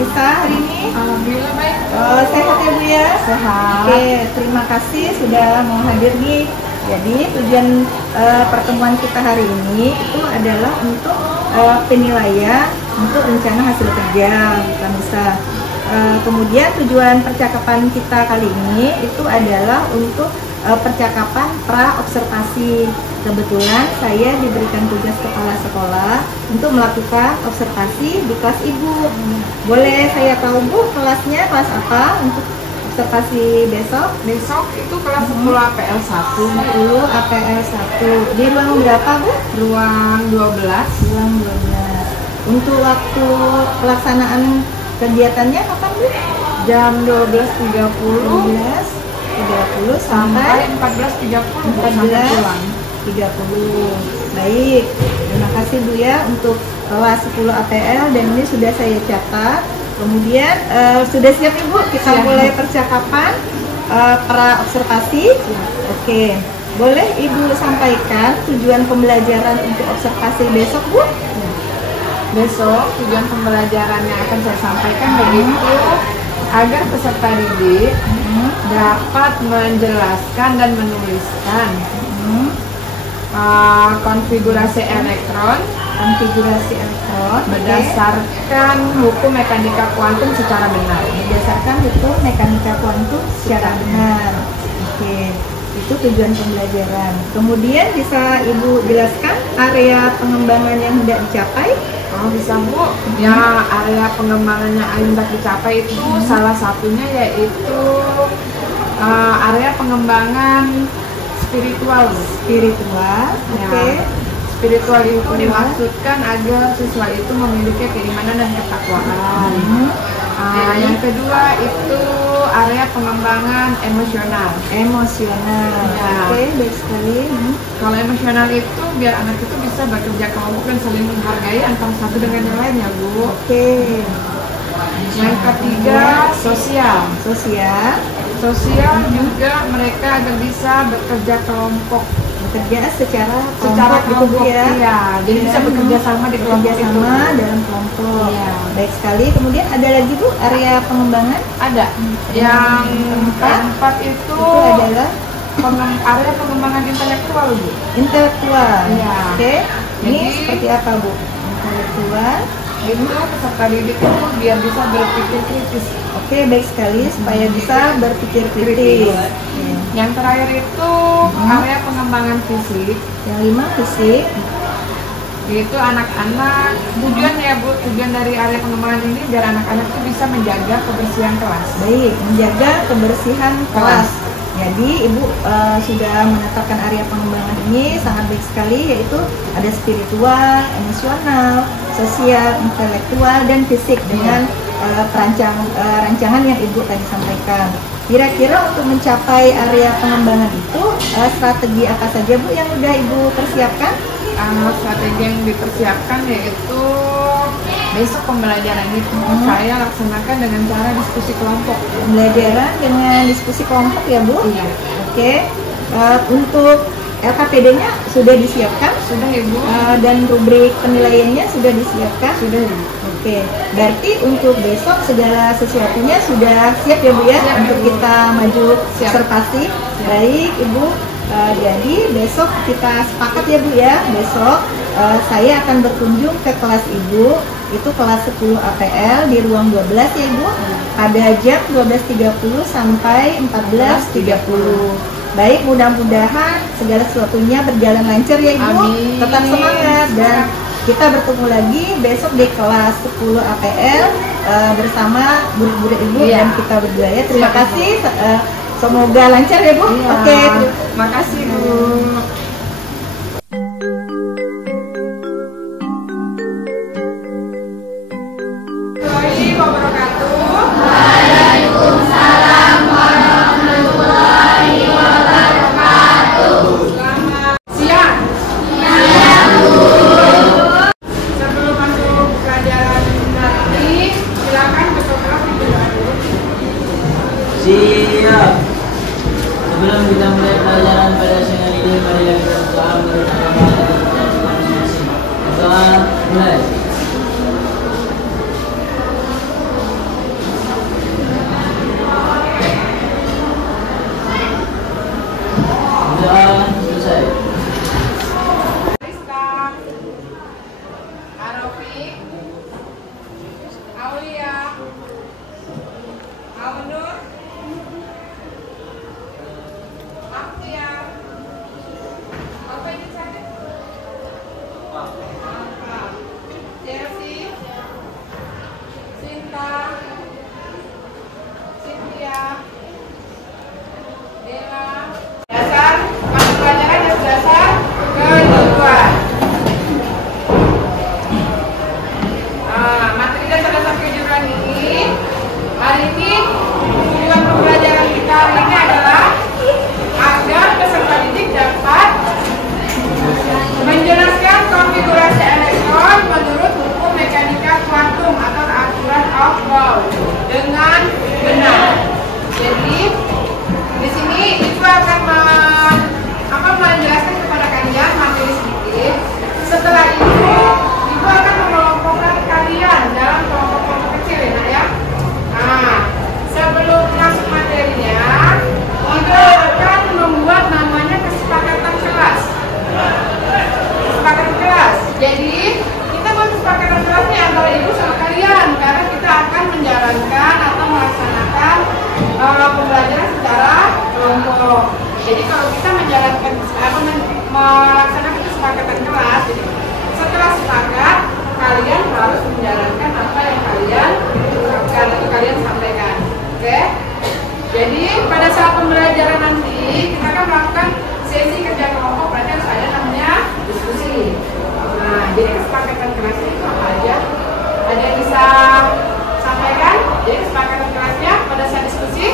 Lisa hari ini? Alhamdulillah baik. Sehat ya Bu ya? Sehat. Oke, terima kasih sudah mau hadir nih. Jadi tujuan pertemuan kita hari ini itu adalah untuk penilaian untuk rencana hasil kerja Bukan Bisa. Kemudian tujuan percakapan kita kali ini itu adalah untuk percakapan pra-observasi. Kebetulan saya diberikan tugas kepala sekolah untuk melakukan observasi di kelas Ibu. Boleh saya tahu Bu kelasnya kelas apa untuk observasi besok? Besok itu kelas 10 APL 1. 10 APL 1. Di ruang berapa Bu? Ruang 12. Ruang 12. Untuk waktu pelaksanaan kegiatannya kapan Bu? Jam 12.30 sampai 14.30 sampai pulang. 30. Baik, terima kasih Bu ya untuk kelas 10 APL dan ini sudah saya catat. Kemudian sudah siap Ibu kita mulai percakapan pra observasi. Oke, boleh Ibu sampaikan tujuan pembelajaran untuk observasi besok Bu? Besok tujuan pembelajaran yang akan saya sampaikan yaitu agar peserta didik dapat menjelaskan dan menuliskan konfigurasi elektron berdasarkan hukum mekanika kuantum secara benar. Berdasarkan hukum mekanika kuantum secara benar. Oke, itu tujuan pembelajaran. Kemudian bisa Ibu jelaskan area pengembangan yang hendak dicapai? Bisa Bu. Ya, area pengembangan yang hendak dicapai itu salah satunya yaitu area pengembangan spiritual. Oke. Spiritual itu dimaksudkan agar siswa itu memiliki keimanan dan ketakwaan. Yang kedua itu area pengembangan emosional. Ya. Oke, baik sekali. Kalau emosional itu biar anak itu bisa bekerja kelompok dan saling menghargai antara satu dengan yang lainnya, Bu. Oke. Yang ketiga sosial. Sosial juga mereka agar bisa bekerja kelompok. Bekerja secara kelompok ya. Iya, jadi bisa bekerja sama di kelompok itu. Dalam kelompok. Iya. Baik sekali. Kemudian ada lagi Bu area pengembangan? Ada. Yang keempat itu adalah area pengembangan intelektual, Bu. Intelektual. Iya. Oke. Ini Jadi, seperti apa Bu? Intelektual. Itu peserta didik itu biar bisa berpikir kritis. Oke, baik sekali supaya bisa berpikir kritis. Yang terakhir itu area pengembangan fisik. Yang 5 fisik. Yaitu anak-anak. Tujuan dari area pengembangan ini biar anak-anak itu bisa menjaga kebersihan kelas. Baik, menjaga kebersihan kelas. Jadi Ibu sudah menetapkan area pengembangan ini sangat baik sekali, yaitu ada spiritual, emosional, sosial, intelektual, dan fisik dengan rancangan yang Ibu tadi sampaikan. Kira-kira untuk mencapai area pengembangan itu strategi apa saja Bu yang sudah Ibu persiapkan? Strategi yang dipersiapkan yaitu besok pembelajaran itu saya laksanakan dengan cara diskusi kelompok. Pembelajaran dengan diskusi kelompok ya Bu? Iya. Oke. Untuk LKPD-nya sudah disiapkan? Sudah Ibu. Dan rubrik penilaiannya sudah disiapkan? Sudah Ibu. Oke. Berarti untuk besok segala sesuatunya sudah siap ya Bu ya? Siap, untuk Ibu. kita maju observasi. Baik Ibu. Jadi besok kita sepakat ya Bu ya, besok saya akan berkunjung ke kelas Ibu, itu kelas 10 APL di ruang 12 ya Ibu, pada jam 12.30 sampai 14.30. Baik, mudah-mudahan segala sesuatunya berjalan lancar ya Ibu. Amin. Tetap semangat dan kita bertemu lagi besok di kelas 10 APL bersama guru-guru Ibu dan kita berdua ya. Terima kasih. Semoga lancar ya Bu. Iya. Oke, terima kasih Bu. Waalaikumsalam warahmatullahi wabarakatuh. Selamat siang. Sebelum masuk pelajaran nanti, silakan fotografi dulu. Siap. Sebelum kita mulai pelajaran pada siang ini, mari kita berdoa mulai. hari ini tujuan pembelajaran kita hari ini adalah agar peserta didik dapat menjelaskan konfigurasi elektron menurut hukum mekanika kuantum atau aturan of Bohr dengan benar. Jadi di sini Ibu akan menjelaskan kepada kalian materi sedikit. Setelah itu Ibu akan mengelompokkan kalian dalam kelompok-kelompok kecil ya. Nah, sebelum masuk materinya, Ibu akan membuat namanya kesepakatan kelas. Kesepakatan kelas. Jadi kita buat kesepakatan kelasnya antara Ibu sama kalian karena kita akan menjalankan atau melaksanakan pembelajaran secara kelompok. Jadi kalau kita menjalankan melaksanakan kesepakatan kelas, jadi setelah sepakat kalian harus menjalankan apa yang kalian sampaikan. Oke? Jadi pada saat pembelajaran nanti kita akan melakukan sesi kerja kelompok, berarti harus ada namanya diskusi. Nah, jadi kesepakatan kelasnya itu apa aja? Ada yang bisa sampaikan? Jadi kesepakatan kelasnya pada saat diskusi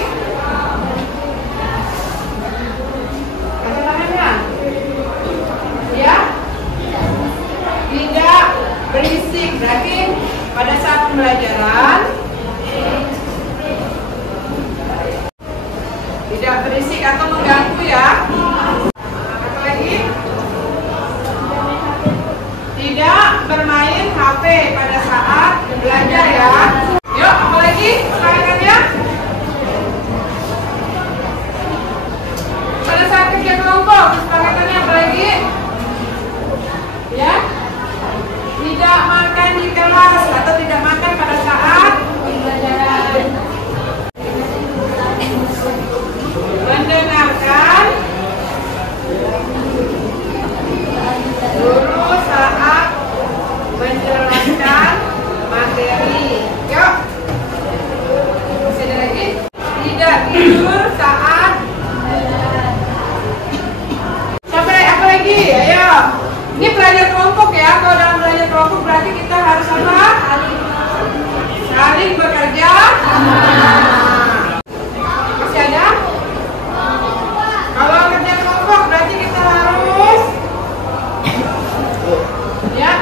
apa namanya? Ya? Tidak berisik. Berarti pada saat pembelajaran tidak berisik atau mengganggu ya. Apa lagi? Tidak bermain HP pada saat belajar ya. Yuk, apa lagi? Kesepakatannya? Pada saat kerja kelompok, kesepakatannya apa lagi? Ya? Tidak makan di kelas atau tidak makan pada saat pembelajaran. Mendengarkan guru saat menjelaskan materi. Yuk. Masih ada lagi? Tidak tidur saat. Sampai apa lagi? Ayo. Ini belajar kelompok ya. Kalau dalam belajar kelompok berarti kita harus apa? Saling bekerja. Masih ada? Kalau kerja kelompok berarti kita harus ya.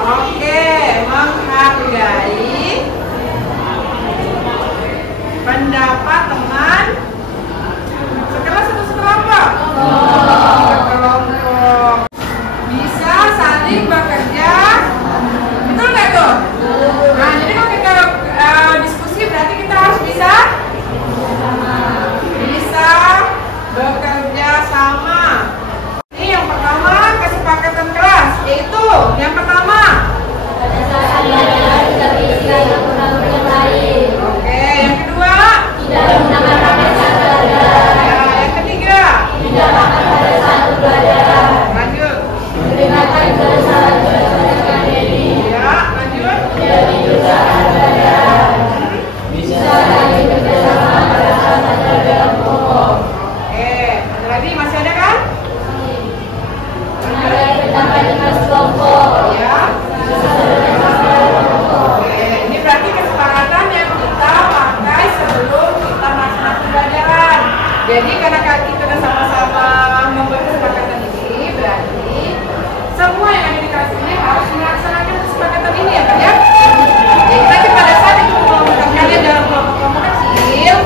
Oke, menghargai pendapat teman sekelas atau sekelompok? Sekelompok. Bisa saling bekerja. Betul nggak tuh? Nah, jadi kalau kita diskusi berarti kita harus bisa bekerja sama. Ini yang pertama kesepakatan kelas, yaitu yang pertama. Oke, yang kedua. Yang ketiga. Lanjut. Ya, lanjut. Ada lagi? Masih ada kan? Ya. Oke, ini berarti kesepakatan yang kita pakai sebelum kita melaksanakan pembelajaran. Jadi karena kita sudah sama-sama membuat kesepakatan ini, berarti semua yang ada di kelas ini harus melaksanakan kesepakatan ini ya Pak ya. Jadi nanti pada saat itu mengumpulkan kalian dalam kelompok-kelompok kecil,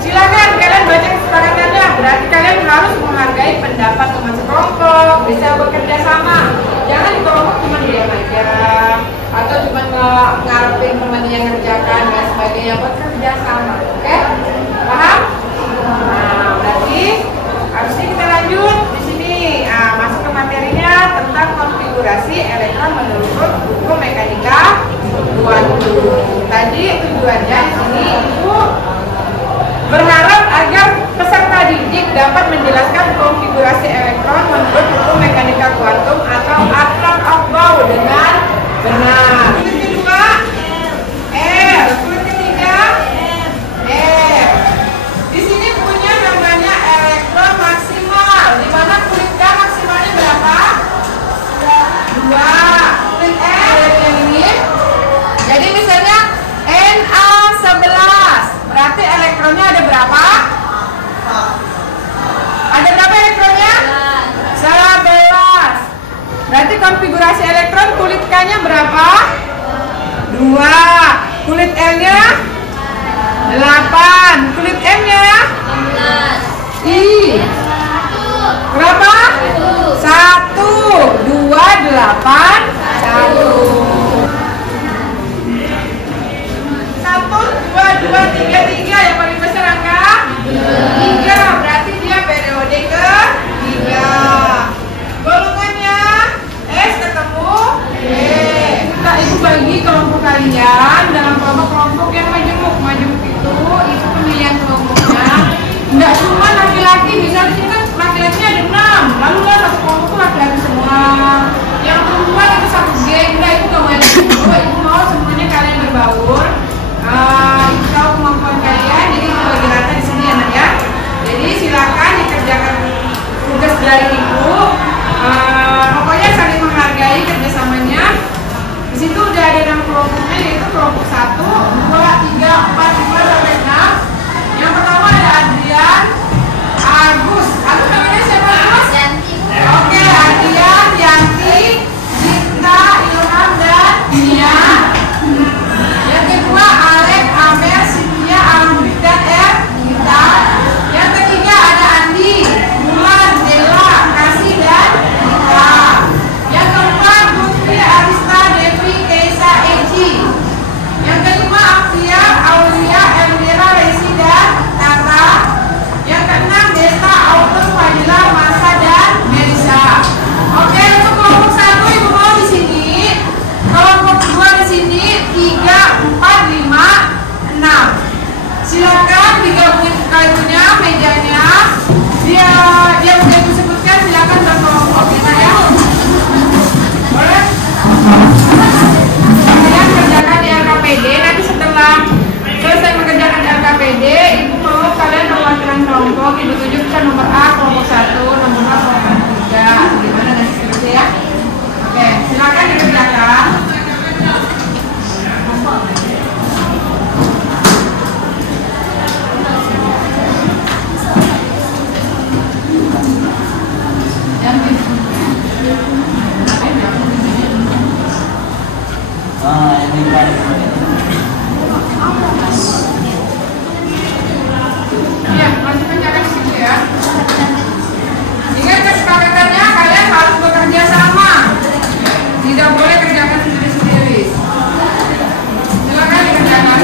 silakan kalian baca kesepakatannya. Berarti kalian harus menghargai pendapat teman sekelompok, bisa bekerja sama. Jangan di kelompok cuma diam aja, atau cuma ngarepin teman yang ngerjakan dan sebagainya. Bekerja sama, oke? Paham? Nah, berarti habis ini kita lanjut di sini. Masuk ke materinya tentang konfigurasi elektron menurut hukum mekanika kuantum. Tadi tujuannya di sini Ibu berharap agar peserta didik dapat menjelaskan konfigurasi elektron menurut hukum mekanika kuantum atau aturan of Bohr dengan benar. Yang kedua, R. Yang ketiga, R. Di sini punya namanya elektron maksimal, di mana kulit K maksimalnya berapa? 2. Kulit R yang ini. Jadi misalnya 2. Kulit L-nya 8. Kulit M-nya I berapa? 1, 2, 8, 1. 1, 2, 2, 3, 3. Yang paling besar angka 3. Berarti dia periode ke-3. Golongannya S ketemu B. Kita itu bagi kelompok kalian dalam kelompok-kelompok yang majemuk. Majemuk itu pemilihan kelompoknya. Enggak cuma laki-laki, misalnya di sini kan laki-lakinya ada 6. Lalu lah satu kelompok itu laki-laki semua. Yang perempuan itu satu geng. Enggak, itu gak mau yang itu. Ibu mau semuanya kalian berbaur. Tahu kemampuan kalian, jadi itu bagi rata di sini ya nak ya. Jadi silakan dikerjakan tugas dari ibu. Pokoknya saling menghargai kerjasamanya. Di situ udah ada 6 kelompoknya, yaitu kelompok 1, 2, 3, 4, 5 sampai 6. Yang pertama ada Adrian, Agus. Agus namanya siapa Agus? Yanti. Oke, Adrian, Yanti, Cinta, Ilham dan Nia. Yang kedua Alek, Amer, Cynthia, Alhamdulillah dan Gita. Yang ketiga ada Andi, Mulan, Dela, Kasih dan Gita. Yang keempat Putri, Arista, Devi, Keisa, Eji. Yang kelima Afia, Aulia, Elvira, Resi dan Tata. Yang keenam Desta, Autumn, Fadila, Masa dan Melisa. Oke, untuk kelompok 1 ibu mau di sini. Kelompok 2 di sini 3, 4, 5, 6. Silakan digabungin kartunya, mejanya. Dia udah aku sebutkan, silakan berkelompok kita ya. Boleh? Kalian kerjakan di LKPD. Nanti setelah selesai mengerjakan di LKPD, ibu mau kalian perwakilan kelompok. Ibu tunjukkan nomor A kelompok 1, nomor A kelompok 3. Gimana nanti seterusnya ya? Oke, silakan dikerjakan. Ini paling Iya, masih kerjakan di situ ya. Ingat kesepakatannya kalian harus bekerja sama. Tidak boleh kerjakan sendiri-sendiri. Silakan dikerjakan.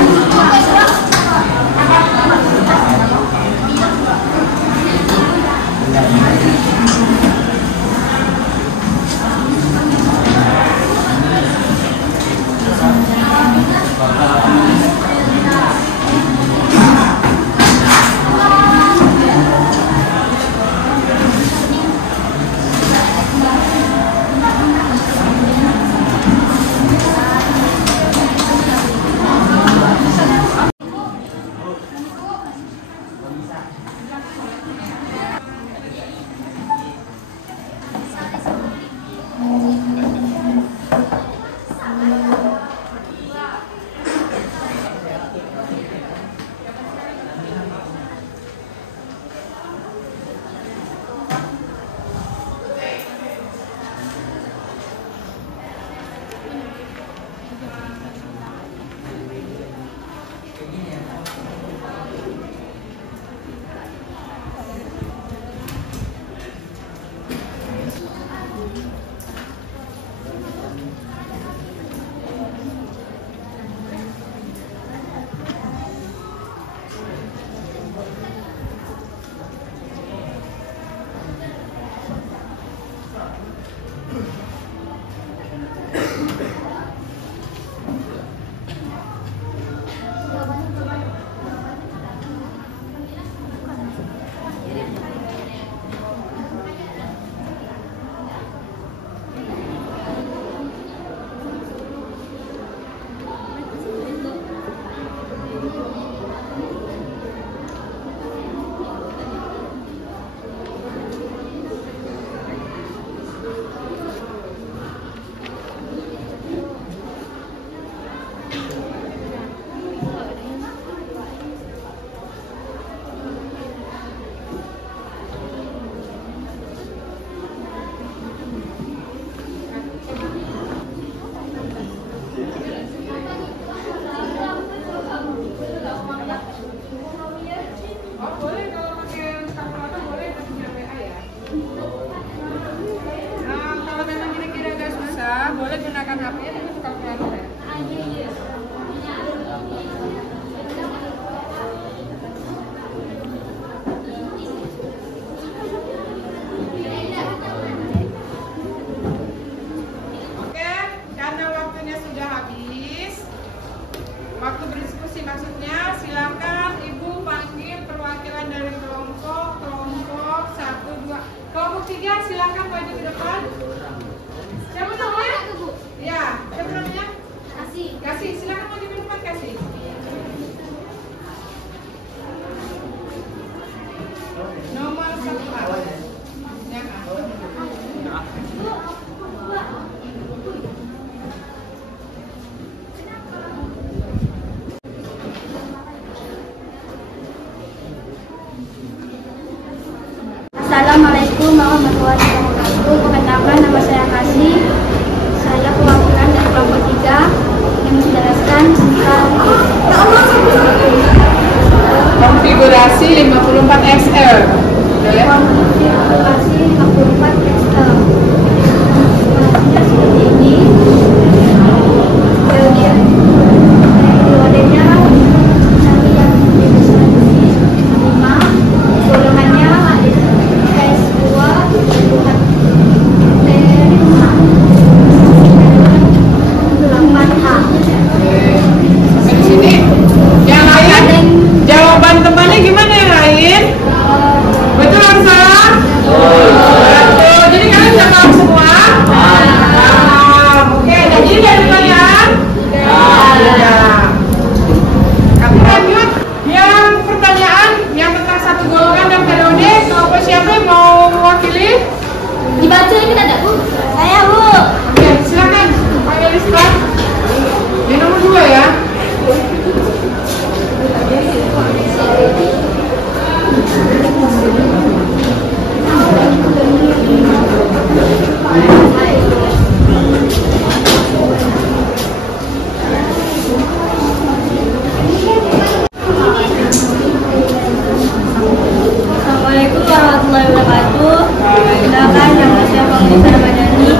HP-nya dulu suka kalkulator ya? Oke, karena waktunya sudah habis, waktu berdiskusi maksudnya, silakan Ibu panggil perwakilan dari kelompok 1, 2, kelompok 3 silakan maju ke depan. Siapa namanya? Ya, siapa namanya? Kasih, silakan maju ke depan Kasih. Nomor 1. Yang A. Assalamualaikum warahmatullahi wabarakatuh. Perkenalkan, nama saya Kasih. Saya perwakilan dari kelompok 3 yang menjelaskan tentang Konfigurasi 54 XL. konfigurasi 54 XL. Konfigurasinya seperti ini. Kemudian keluarnya nanti yang dibesar ini 5. Golongannya S2 bukan T5 8A. Sampai di sini. Yang lain, jawaban temannya gimana yang lain? Betul atau salah? Betul. Jadi kalian sudah tahu semua? Oke, jadi dari kalian? Ya. Kami lanjut. Yang pertanyaan yang tentang satu golongan dan periode, kelompok siapa yang mau mewakili? Dibaca ini ada Bu. Saya Bu. Oke, silakan Pak Elista. Yang nomor 2 ya. Assalamualaikum warahmatullahi wabarakatuh. Perkenalkan, nama saya Fauzia Ramadhani,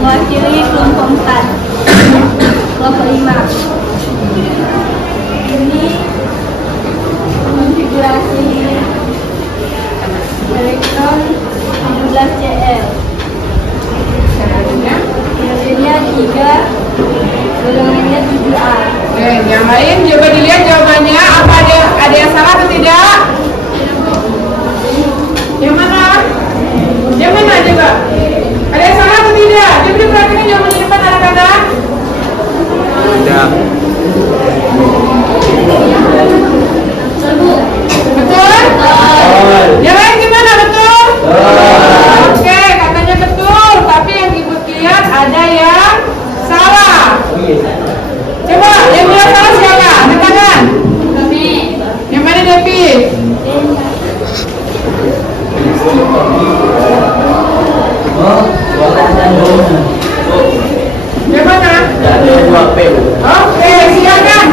mewakili kelompok 4, kelompok 5. Ini konfigurasi elektron 17CL. Selanjutnya. Periodenya 3, golongannya 7A. Oke, yang lain coba dilihat jawabannya. Apa ada yang salah atau tidak? Yang mana? Yang mana coba? Ada yang salah atau tidak? Coba diperhatikan jawaban di depan anak-anak. Tidak. Betul? Yang lain gimana? Betul? Oke, katanya betul. Tapi yang ibu lihat ada yang salah. Coba, yang bilang salah siapa? Angkat tangan. Yang mana Devi? Yang mana? Oke, silakan.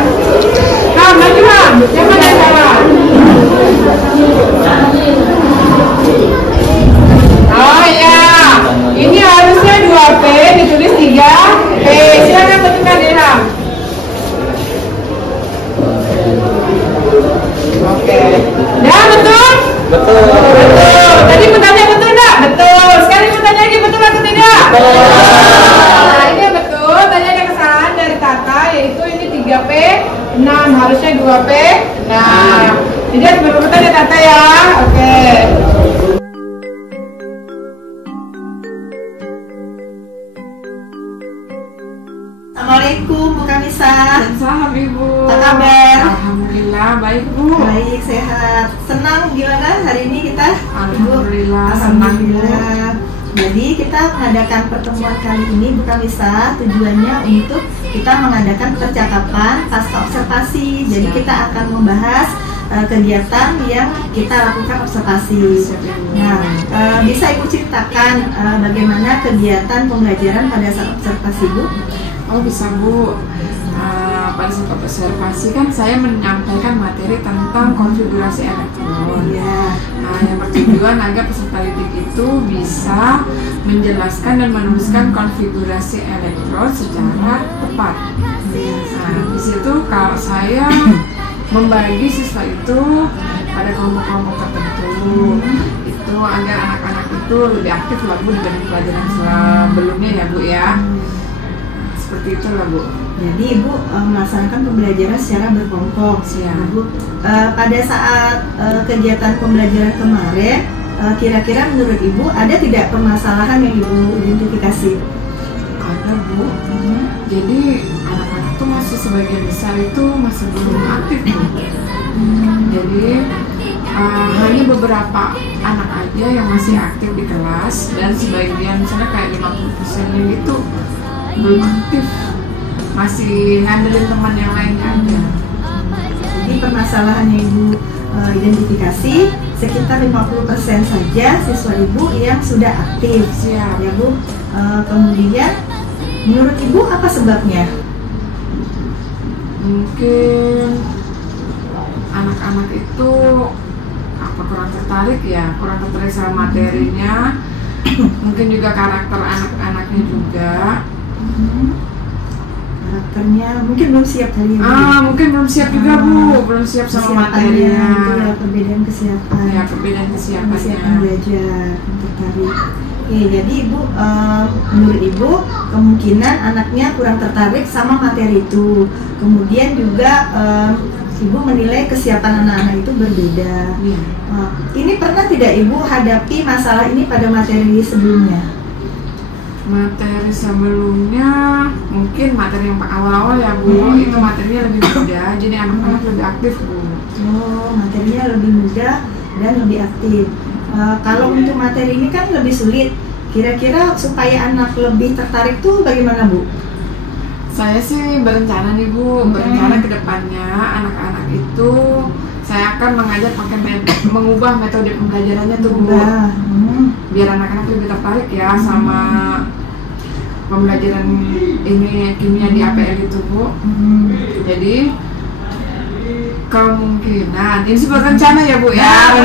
Ham, maju Ham. Yang mana yang salah? Oh ya, ini harusnya 2P ditulis 3P. Silakan betulkan deh Ham. Oke. Ya, betul? Betul. Betul. Tadi bertanya betul enggak? Betul. Sekarang bertanya lagi betul atau tidak? Nah, ini betul. Tadi ada kesalahan dari Tata, yaitu ini 3P 6, harusnya 2P 6. Jadi harus berurutan ya Tata ya. Oke. Assalamualaikum Bu Kamisa. Salam Ibu. Apa kabar? Alhamdulillah baik Bu. Baik, sehat. Senang gimana hari ini kita? Alhamdulillah, Ibu? senang, Bu. Alhamdulillah. Jadi kita mengadakan pertemuan kali ini Bu Kamisa, tujuannya untuk kita mengadakan percakapan pasca observasi. Jadi kita akan membahas kegiatan yang kita lakukan observasi. Nah, bisa Ibu ceritakan bagaimana kegiatan pembelajaran pada saat observasi Bu? Oh bisa Bu. pada saat observasi kan saya menyampaikan materi tentang konfigurasi elektron. Nah, yang bertujuan agar peserta didik itu bisa menjelaskan dan menuliskan konfigurasi elektron secara tepat. Nah, di situ kalau saya membagi siswa itu pada kelompok-kelompok tertentu, itu agar anak-anak itu lebih aktif lah Bu dibanding pelajaran sebelumnya ya Bu ya. Seperti itulah Bu. Jadi Ibu melaksanakan pembelajaran secara berkelompok. Siap. Bu, pada saat kegiatan pembelajaran kemarin, kira-kira menurut Ibu ada tidak permasalahan yang Ibu identifikasi? Ada Bu. Jadi anak-anak tuh masih sebagian besar itu masih belum aktif Bu. Jadi hanya beberapa anak aja yang masih aktif di kelas, dan sebagian misalnya kayak 50% itu belum aktif, masih ngandelin teman yang lainnya aja. Jadi permasalahan yang Ibu identifikasi sekitar 50% saja siswa Ibu yang sudah aktif. Siap. Ya Bu. Kemudian menurut Ibu apa sebabnya? Mungkin anak-anak itu kurang tertarik ya, kurang tertarik sama materinya. Mungkin juga karakter anak-anaknya juga. Karakternya mungkin belum siap kali ya Bu. Mungkin belum siap juga Bu, belum siap sama materinya. Itu ya perbedaan kesiapan. Ya, perbedaan kesiapannya. Kesiapan belajar, tertarik. Oke, jadi Ibu, menurut Ibu kemungkinan anaknya kurang tertarik sama materi itu. Kemudian juga Ibu menilai kesiapan anak-anak itu berbeda. Iya. Ini pernah tidak Ibu hadapi masalah ini pada materi sebelumnya? Materi sebelumnya mungkin materi yang awal-awal ya Bu, itu materinya lebih mudah, jadi anak-anak lebih aktif Bu. Oh, materinya lebih mudah dan lebih aktif. Kalau untuk materi ini kan lebih sulit. Kira-kira supaya anak lebih tertarik tuh bagaimana Bu? Saya sih berencana nih Bu, berencana ke depannya anak-anak itu saya akan mengajar pakai mengubah metode pembelajarannya tuh Bu. Biar anak-anak lebih tertarik ya sama pembelajaran ini kimia di APL itu Bu. Jadi kemungkinan ini sih berencana ya Bu ya,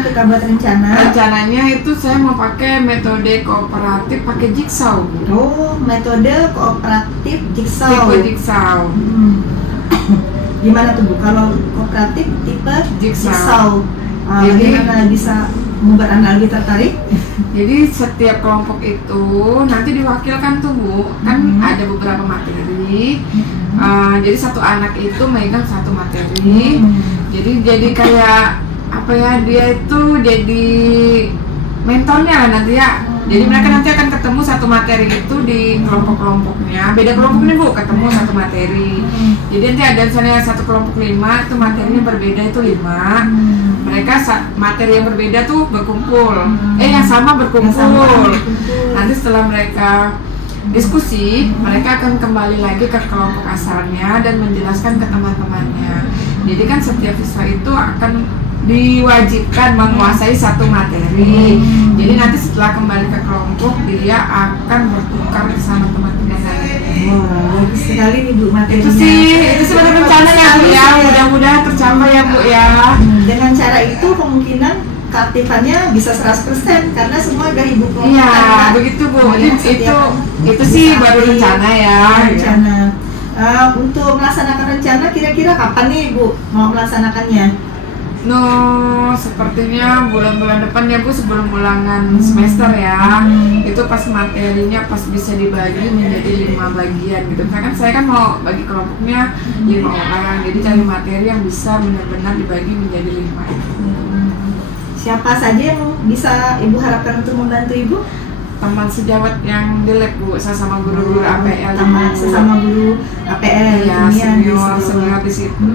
kita buat rencana. Rencananya itu saya mau pakai metode kooperatif pakai jigsaw Bu. Oh, metode kooperatif jigsaw. Tipe jigsaw. Gimana tuh Bu? Kalau kooperatif tipe jigsaw. Jadi bagaimana bisa membuat anak lebih tertarik? Jadi setiap kelompok itu nanti diwakilkan tuh Bu, kan ada beberapa materi. Jadi satu anak itu megang satu materi. Jadi kayak apa ya, dia itu jadi mentornya lah nanti ya. Jadi mereka nanti akan ketemu satu materi itu di kelompok-kelompoknya. Beda kelompok nih Bu, ketemu satu materi. Jadi nanti ada misalnya satu kelompok 5, itu materinya berbeda itu 5. Mereka materi yang berbeda tuh berkumpul. Yang sama berkumpul. Nanti setelah mereka diskusi, mereka akan kembali lagi ke kelompok asalnya dan menjelaskan ke teman-temannya. Jadi kan setiap siswa itu akan diwajibkan menguasai satu materi. Jadi nanti setelah kembali ke kelompok dia akan bertukar sama teman-teman lainnya. Wah, bagus sekali nih Bu materinya. Itu sih benar rencananya Bu ya. Mudah-mudahan tercapai ya Bu ya. Dengan cara itu kemungkinan keaktifannya bisa 100% karena semua udah Ibu kelompokkan. Iya, begitu Bu. Itu sih baru rencana ya. Rencana. Untuk melaksanakan rencana kira-kira kapan nih Bu mau melaksanakannya? Sepertinya bulan-bulan depan ya Bu, sebelum ulangan semester ya. Itu pas materinya pas bisa dibagi menjadi 5 bagian gitu. Karena kan saya kan mau bagi kelompoknya 5 orang. Jadi cari materi yang bisa benar-benar dibagi menjadi 5. Siapa saja yang bisa Ibu harapkan untuk membantu Ibu? Teman sejawat yang di lab Bu, saya sama guru-guru APL. Sesama guru APL ya, senior di situ.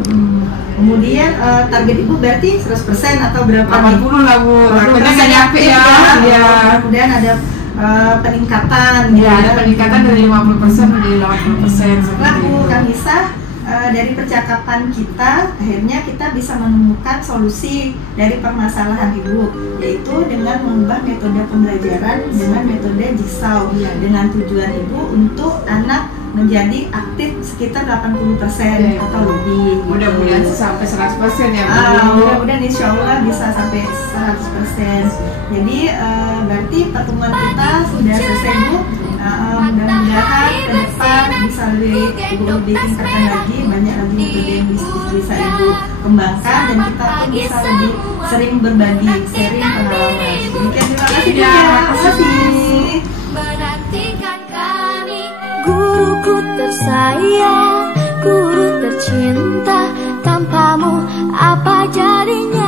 Kemudian target Ibu berarti 100% atau berapa? 80 lah Bu, takutnya nggak nyampe ya. Kemudian ada peningkatan. Ya, ada peningkatan dari 50% menjadi 80%. Setelah Bu Kamisa, dari percakapan kita, akhirnya kita bisa menemukan solusi dari permasalahan Ibu, yaitu dengan mengubah metode pembelajaran dengan metode jigsaw, dengan tujuan Ibu untuk anak menjadi aktif sekitar 80% atau lebih. Mudah-mudahan sampai 100% ya Bu. Mudah-mudahan insya Allah bisa sampai 100%. Jadi berarti pertemuan kita sudah selesai Bu. Mudah-mudahan ke depan bisa lebih ditingkatkan lagi, banyak lagi metode yang bisa Ibu kembangkan, dan kita pun bisa lebih sering berbagi, sharing pengalaman. Demikian, terima kasih. Terima kasih. Menantikan kami, guruku tersayang, guru tercinta, tanpamu apa jadinya?